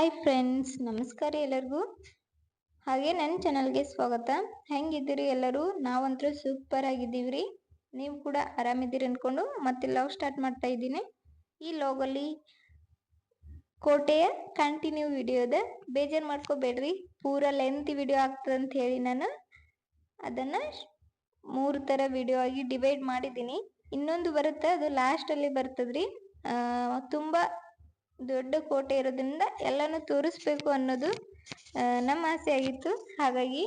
Hi friends, ನಮಸ್ಕಾರ ಎಲ್ಲರಿಗೂ. ಹಾಗೆ ನನ್ನ ಚಾನಲ್ಗೆ ಸ್ವಾಗತ. ಹೆಂಗಿದ್ದೀರಿ ಎಲ್ಲರೂ? ನಾವಂತೂ ಸೂಪರ್ ಆಗಿದ್ದೀವಿ ರೀ. ನೀವು ಕೂಡ ಆರಾಮಿದ್ದೀರಿ ಅಂದ್ಕೊಂಡು ಮತ್ತೆ ಲಾಗ್ ಸ್ಟಾರ್ಟ್ ಮಾಡ್ತಾ ಇದ್ದೀನಿ. ಈ ಲಾಗಲ್ಲಿ ಕೋಟೆಯ ಕಂಟಿನ್ಯೂ ವಿಡಿಯೋದ ಬೇಜಾರು ಮಾಡ್ಕೋಬೇಡ್ರಿ, ಪೂರಾ ಲೆಂತ್ ವಿಡಿಯೋ ಆಗ್ತದೆ ಅಂತ ಹೇಳಿ ನಾನು ಅದನ್ನು 3 ಥರ ವಿಡಿಯೋ ಆಗಿ ಡಿವೈಡ್ ಮಾಡಿದ್ದೀನಿ. ಇನ್ನೊಂದು ಬರುತ್ತೆ, ಅದು ಲಾಸ್ಟಲ್ಲಿ ಬರ್ತದ್ರಿ. ತುಂಬ ದೊಡ್ಡ ಕೋಟೆ ಇರೋದ್ರಿಂದ ಎಲ್ಲನೂ ತೋರಿಸ್ಬೇಕು ಅನ್ನೋದು ನಮ್ಮ ಆಸೆ ಆಗಿತ್ತು. ಹಾಗಾಗಿ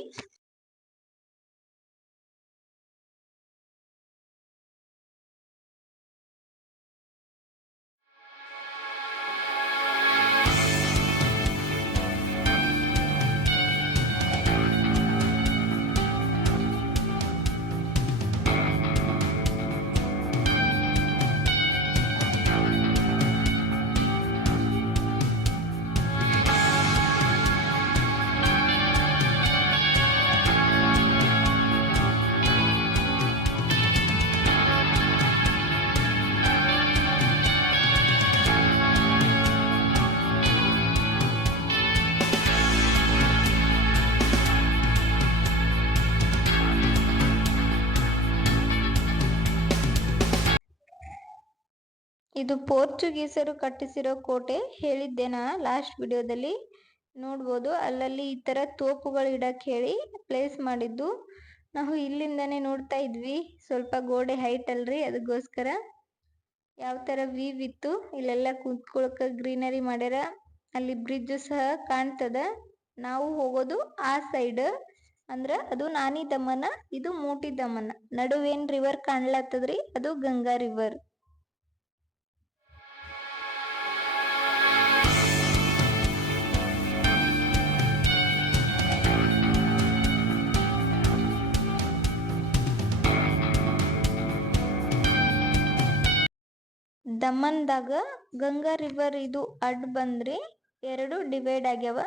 ಇದು ಪೋರ್ಚುಗೀಸರು ಕಟ್ಟಿಸಿರೋ ಕೋಟೆ ಹೇಳಿದ್ದೆ ನಾ ಲಾಸ್ಟ್ ವಿಡಿಯೋದಲ್ಲಿ. ನೋಡ್ಬೋದು, ಅಲ್ಲಲ್ಲಿ ಈ ಥರ ತೋಪುಗಳು ಇಡಕ್ಕೆ ಹೇಳಿ ಪ್ಲೇಸ್ ಮಾಡಿದ್ದು. ನಾವು ಇಲ್ಲಿಂದಾನೇ ನೋಡ್ತಾ ಇದ್ವಿ, ಸ್ವಲ್ಪ ಗೋಡೆ ಹೈಟ್ ಅಲ್ರಿ, ಅದಕ್ಕೋಸ್ಕರ ಯಾವ ಥರ ವ್ಯೂ ಇತ್ತು. ಇಲ್ಲೆಲ್ಲ ಕೂತ್ಕೊಳಕ್ಕೆ ಗ್ರೀನರಿ ಮಾಡ್ಯಾರ. ಅಲ್ಲಿ ಬ್ರಿಡ್ಜ್ ಸಹ ಕಾಣ್ತದ. ನಾವು ಹೋಗೋದು ಆ ಸೈಡ್, ಅಂದ್ರೆ ಅದು ನಾನಿ ದಮನ, ಇದು ಮೂಟಿ ದಮನ. ನಡುವೇನ್ ರಿವರ್ ಕಾಣ್ಲತ್ತದ್ರಿ, ಅದು ಗಂಗಾ ರಿವರ್. ದಮನ್ದಾಗ ಗಂಗಾ ರಿವರ್ ಇದು ಅಡ್ಡ ಬಂದ್ರಿ, 2 ಡಿವೈಡ್ ಆಗ್ಯಾವ.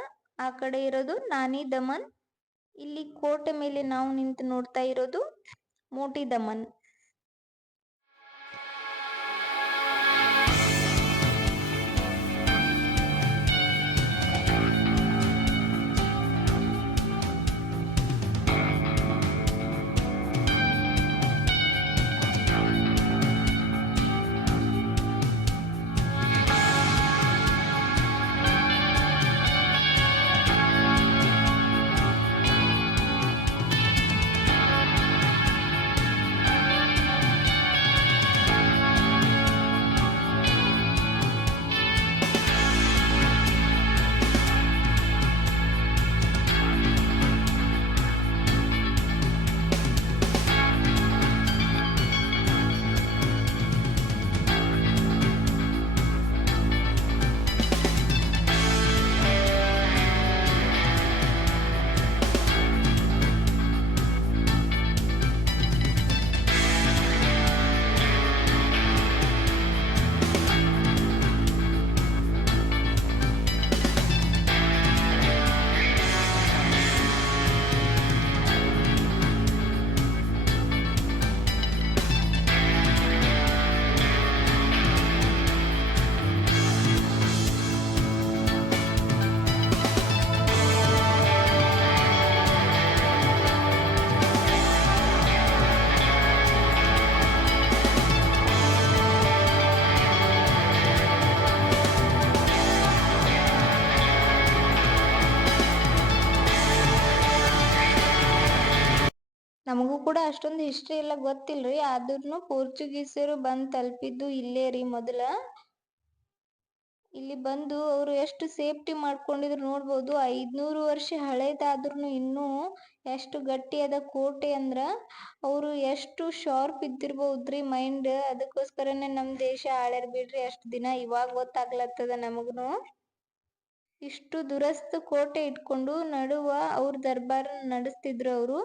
ಆ ಕಡೆ ಇರೋದು ನಾನಿ ದಮನ್, ಇಲ್ಲಿ ಕೋಟೆ ಮೇಲೆ ನಾವು ನಿಂತು ನೋಡ್ತಾ ಇರೋದು ಮೋಟಿ ದಮನ್. ನಮಗೂ ಕೂಡ ಅಷ್ಟೊಂದು ಹಿಸ್ಟ್ರಿ ಎಲ್ಲ ಗೊತ್ತಿಲ್ರಿ, ಆದ್ರೂ ಪೋರ್ಚುಗೀಸರು ಬಂದು ತಲುಪಿದ್ದು ಇಲ್ಲೇ ರೀ. ಮೊದಲ ಇಲ್ಲಿ ಬಂದು ಅವರು ಎಷ್ಟು ಸೇಫ್ಟಿ ಮಾಡ್ಕೊಂಡಿದ್ರು ನೋಡ್ಬೋದು. 500 ವರ್ಷ ಹಳೇದಾದ್ರೂ ಇನ್ನೂ ಎಷ್ಟು ಗಟ್ಟಿಯಾದ ಕೋಟೆ ಅಂದ್ರ ಅವರು ಎಷ್ಟು ಶಾರ್ಪ್ ಇದ್ದಿರ್ಬೋದ್ರಿ ಮೈಂಡ್. ಅದಕ್ಕೋಸ್ಕರನೇ ನಮ್ಮ ದೇಶ ಆಳ್ಯಾರ ಬಿಡ್ರಿ ಅಷ್ಟು ದಿನ. ಇವಾಗ ಗೊತ್ತಾಗ್ಲತ್ತದ ನಮಗೂ. ಇಷ್ಟು ದುರಸ್ತ ಕೋಟೆ ಇಟ್ಕೊಂಡು ನಡುವ ಅವ್ರ ದರ್ಬಾರ ನಡೆಸ್ತಿದ್ರು ಅವರು.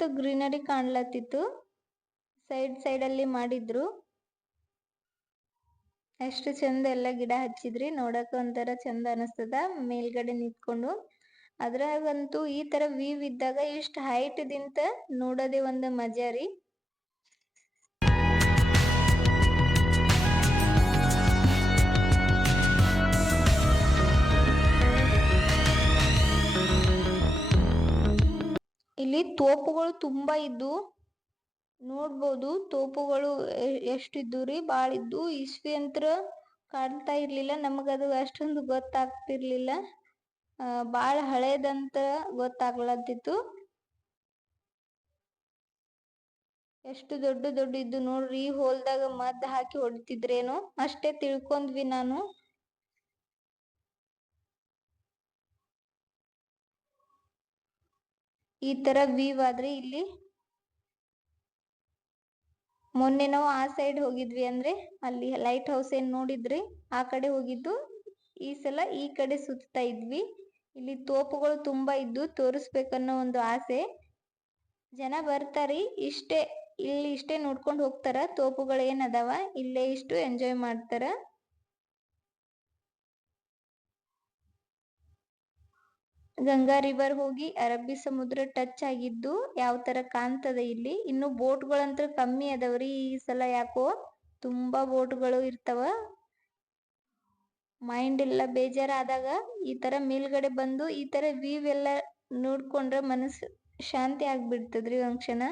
ಮಸ್ತ್ ಗ್ರೀನರಿ ಕಾಣ್ಲತ್ತಿತ್ತು. ಸೈಡ್ ಅಲ್ಲಿ ಮಾಡಿದ್ರು. ಎಷ್ಟು ಚಂದ ಎಲ್ಲ ಗಿಡ ಹಚ್ಚಿದ್ರಿ, ನೋಡಕ ಒಂಥರ ಚಂದ ಅನಿಸ್ತದ ಮೇಲ್ಗಡೆ ನಿಂತ್ಕೊಂಡು. ಅದ್ರಾಗಂತೂ ಈ ತರ ವ್ಯೂ ಇದ್ದಾಗ ಇಷ್ಟ ಹೈಟ್ ದಿಂತ ನೋಡೋದೇ ಒಂದು ಮಜಾ ರೀ. ಇಲ್ಲಿ ತೋಪುಗಳು ತುಂಬಾ ಇದ್ದು ನೋಡ್ಬೋದು. ತೋಪುಗಳು ಎಷ್ಟಿದ್ದು ರೀ, ಬಾಳ ಇದ್ದು. ಇಸ್ವಿ ಅಂತ ಕಾಣ್ತಾ ಇರ್ಲಿಲ್ಲ ನಮಗದು, ಅಷ್ಟೊಂದು ಗೊತ್ತಾಗ್ತಿರ್ಲಿಲ್ಲ. ಬಾಳ ಹಳೇದಂತ ಗೊತ್ತಾಗ್ಲತ್ತಿತ್ತು. ಎಷ್ಟು ದೊಡ್ಡ ಇದ್ದು ನೋಡ್ರಿ. ಈ ಹೊಲ್ದಾಗ ಮದ್ದ್ ಹಾಕಿ ಹೊಡಿತಿದ್ರೇನೋ ಅಷ್ಟೇ ತಿಳ್ಕೊಂಡ್ವಿ ನಾನು. ಈ ತರ ವ್ಯೂ ಆದ್ರೆ ಇಲ್ಲಿ ಮೊನ್ನೆ ನಾವು ಆ ಸೈಡ್ ಹೋಗಿದ್ವಿ, ಅಂದ್ರೆ ಅಲ್ಲಿ ಲೈಟ್ ಹೌಸ್ ಏನ್ ನೋಡಿದ್ರಿ, ಆ ಕಡೆ ಹೋಗಿದ್ದು. ಈ ಸಲ ಈ ಕಡೆ ಸುತ್ತಾ ಇದ್ವಿ. ಇಲ್ಲಿ ತೋಪುಗಳು ತುಂಬಾ ಇದ್ದು ತೋರಿಸ್ಬೇಕನ್ನೋ ಒಂದು ಆಸೆ. ಜನ ಬರ್ತಾರಿ, ಇಷ್ಟೇ ನೋಡ್ಕೊಂಡು ಹೋಗ್ತಾರ. ತೋಪುಗಳು ಏನದಾವ ಇಲ್ಲೇ ಇಷ್ಟು ಎಂಜಾಯ್ ಮಾಡ್ತಾರ. ಗಂಗಾ ರಿವರ್ ಹೋಗಿ ಅರಬ್ಬಿ ಸಮುದ್ರ ಟಚ್ ಆಗಿದ್ದು ಯಾವ ತರ ಕಾಣ್ತದೆ ಇಲ್ಲಿ. ಇನ್ನು ಬೋಟ್ಗಳಂತೂ ಕಮ್ಮಿ ಅದಾವ್ರಿ ಈ ಸಲ. ಯಾಕೋ ತುಂಬಾ ಬೋಟ್ಗಳು ಇರ್ತಾವ. ಮೈಂಡ್ ಎಲ್ಲ ಬೇಜಾರಾದಾಗ ಈ ತರ ಮೇಲ್ಗಡೆ ಬಂದು ಈ ತರ ವ್ಯೂ ಎಲ್ಲ ನೋಡ್ಕೊಂಡ್ರೆ ಮನಸ್ಸು ಶಾಂತಿ ಆಗ್ಬಿಡ್ತದ್ರಿ ಒಂದ್ ಕ್ಷಣ.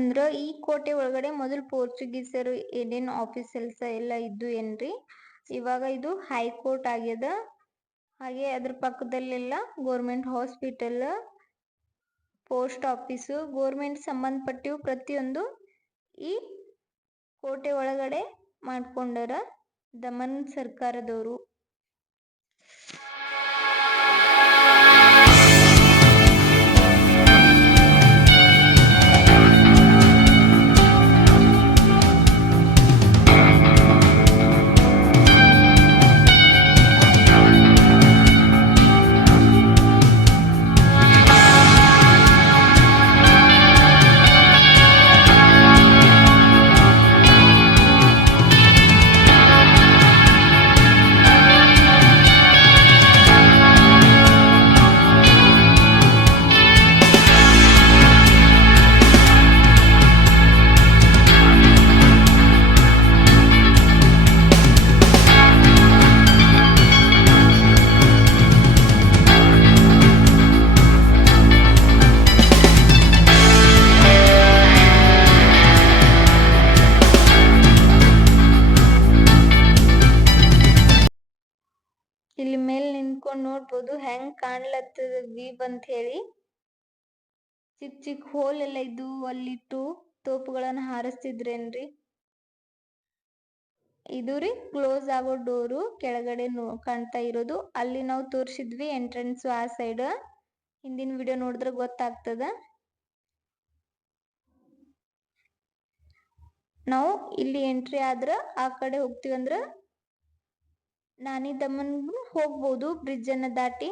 ಅಂದ್ರ ಈ ಕೋಟೆ ಒಳಗಡೆ ಮೊದಲು ಪೋರ್ಚುಗೀಸರು ಏನೇನ್ ಆಫೀಸಲ್ಸ್ ಎಲ್ಲ ಇದ್ದು ಏನ್ರಿ. ಇವಾಗ ಇದು ಹೈಕೋರ್ಟ್ ಆಗ್ಯದ. ಹಾಗೆ ಅದ್ರ ಪಕ್ಕದಲ್ಲೆಲ್ಲ government hospital, post office, government ಸಂಬಂಧಪಟ್ಟಿವು ಪ್ರತಿಯೊಂದು ಈ ಕೋಟೆ ಒಳಗಡೆ ಮಾಡ್ಕೊಂಡಾರ ದಮನ್ ಸರ್ಕಾರದವರು. ಇಲ್ಲಿ ಮೇಲೆ ನಿಂತ್ಕೊಂಡ್ ನೋಡ್ಬೋದು ಹೆಂಗ್ ಕಾಣ್ಲತ್ತದ ವೀವ್ ಅಂತ ಹೇಳಿ. ಚಿಕ್ಕ ಚಿಕ್ಕ ಹೋಲ್ ಎಲ್ಲ ಇದ್ದು ಅಲ್ಲಿಟ್ಟು ತೋಪುಗಳನ್ನ ಹಾರಿಸ್ತಿದ್ರೇನ್ರಿ. ಇದು ರೀ ಕ್ಲೋಸ್ ಆಗೋ ಡೋರು ಕೆಳಗಡೆ ಕಾಣ್ತಾ ಇರೋದು. ಅಲ್ಲಿ ನಾವು ತೋರಿಸಿದ್ವಿ ಎಂಟ್ರೆನ್ಸ್ ಆ ಸೈಡ್. ಹಿಂದಿನ ವಿಡಿಯೋ ನೋಡಿದ್ರೆ ಗೊತ್ತಾಗ್ತದ. ನಾವು ಇಲ್ಲಿ ಎಂಟ್ರಿ ಆದ್ರ ಆ ಕಡೆ ಹೋಗ್ತೀವಂದ್ರ ನಾನಿ ದಮನ್ ಹೋಗ್ಬೋದು ಬ್ರಿಡ್ಜ್ ಅನ್ನ ದಾಟಿ.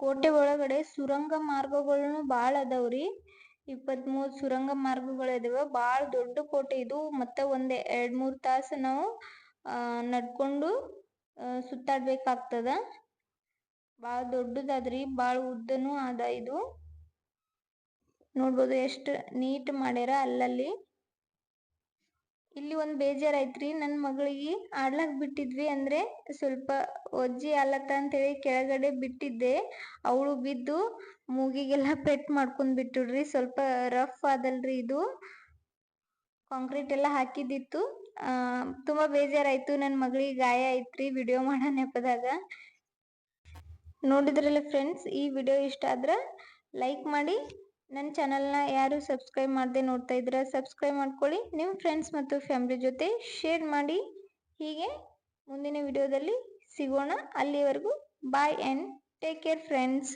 ಕೋಟೆ ಒಳಗಡೆ ಸುರಂಗ ಮಾರ್ಗಗಳನ್ನು ಬಾಳ ಅದಾವ್ರಿ. 23 ಸುರಂಗ ಮಾರ್ಗಗಳು ಇದಾವ. ಬಾಳ ದೊಡ್ಡ ಕೋಟೆ ಇದು. ಮತ್ತೆ ಒಂದ್ 2-3 ತಾಸು ನಾವು ನಡ್ಕೊಂಡು ಸುತ್ತಾಡ್ಬೇಕಾಗ್ತದ. ಬಾಳ ದೊಡ್ಡದಾದ್ರಿ, ಬಾಳ ಉದ್ದನೂ ಅದ. ಇದು ನೋಡ್ಬೋದು ಎಷ್ಟು ನೀಟ್ ಮಾಡ್ಯಾರ ಅಲ್ಲಲ್ಲಿ. ಇಲ್ಲಿ ಒಂದ್ ಬೇಜಾರ್ ಐತ್ರಿ, ನನ್ ಮಗಳಿಗೆ ಆಡ್ಲಾಕ್ ಬಿಟ್ಟಿದ್ವಿ, ಅಂದ್ರೆ ಸ್ವಲ್ಪ ಒಜ್ಜಿ ಆಲತ್ತ ಅಂತೇಳಿ ಕೆಳಗಡೆ ಬಿಟ್ಟಿದ್ದೆ. ಅವಳು ಬಿದ್ದು ಮೂಗಿಗೆಲ್ಲ ಪೆಟ್ ಮಾಡ್ಕೊಂಡ್ ಬಿಟ್ಟುಡ್ರಿ. ಸ್ವಲ್ಪ ರಫ್ ಆದಲ್ರಿ ಇದು, ಕಾಂಕ್ರೀಟ್ ಎಲ್ಲ ಹಾಕಿದ್ದಿತ್ತು. ತುಂಬಾ ಬೇಜಾರಾಯ್ತು. ನನ್ ಮಗಳಿಗೆ ಗಾಯ ಐತ್ರಿ ವಿಡಿಯೋ ಮಾಡೋ ನೆಪದಾಗ. ನೋಡಿದ್ರಲ್ಲ ಫ್ರೆಂಡ್ಸ್, ಈ ವಿಡಿಯೋ ಇಷ್ಟ ಆದ್ರ ಲೈಕ್ ಮಾಡಿ. ನನ್ನ ಚಾನಲ್ನ ಯಾರು ಸಬ್ಸ್ಕ್ರೈಬ್ ಮಾಡದೆ ನೋಡ್ತಾ ಇದ್ರ ಸಬ್ಸ್ಕ್ರೈಬ್ ಮಾಡ್ಕೊಳ್ಳಿ. ನಿಮ್ಮ ಫ್ರೆಂಡ್ಸ್ ಮತ್ತು ಫ್ಯಾಮಿಲಿ ಜೊತೆ ಶೇರ್ ಮಾಡಿ. ಹೀಗೆ ಮುಂದಿನ ವಿಡಿಯೋದಲ್ಲಿ ಸಿಗೋಣ. ಅಲ್ಲಿವರೆಗೂ boy and take care friends.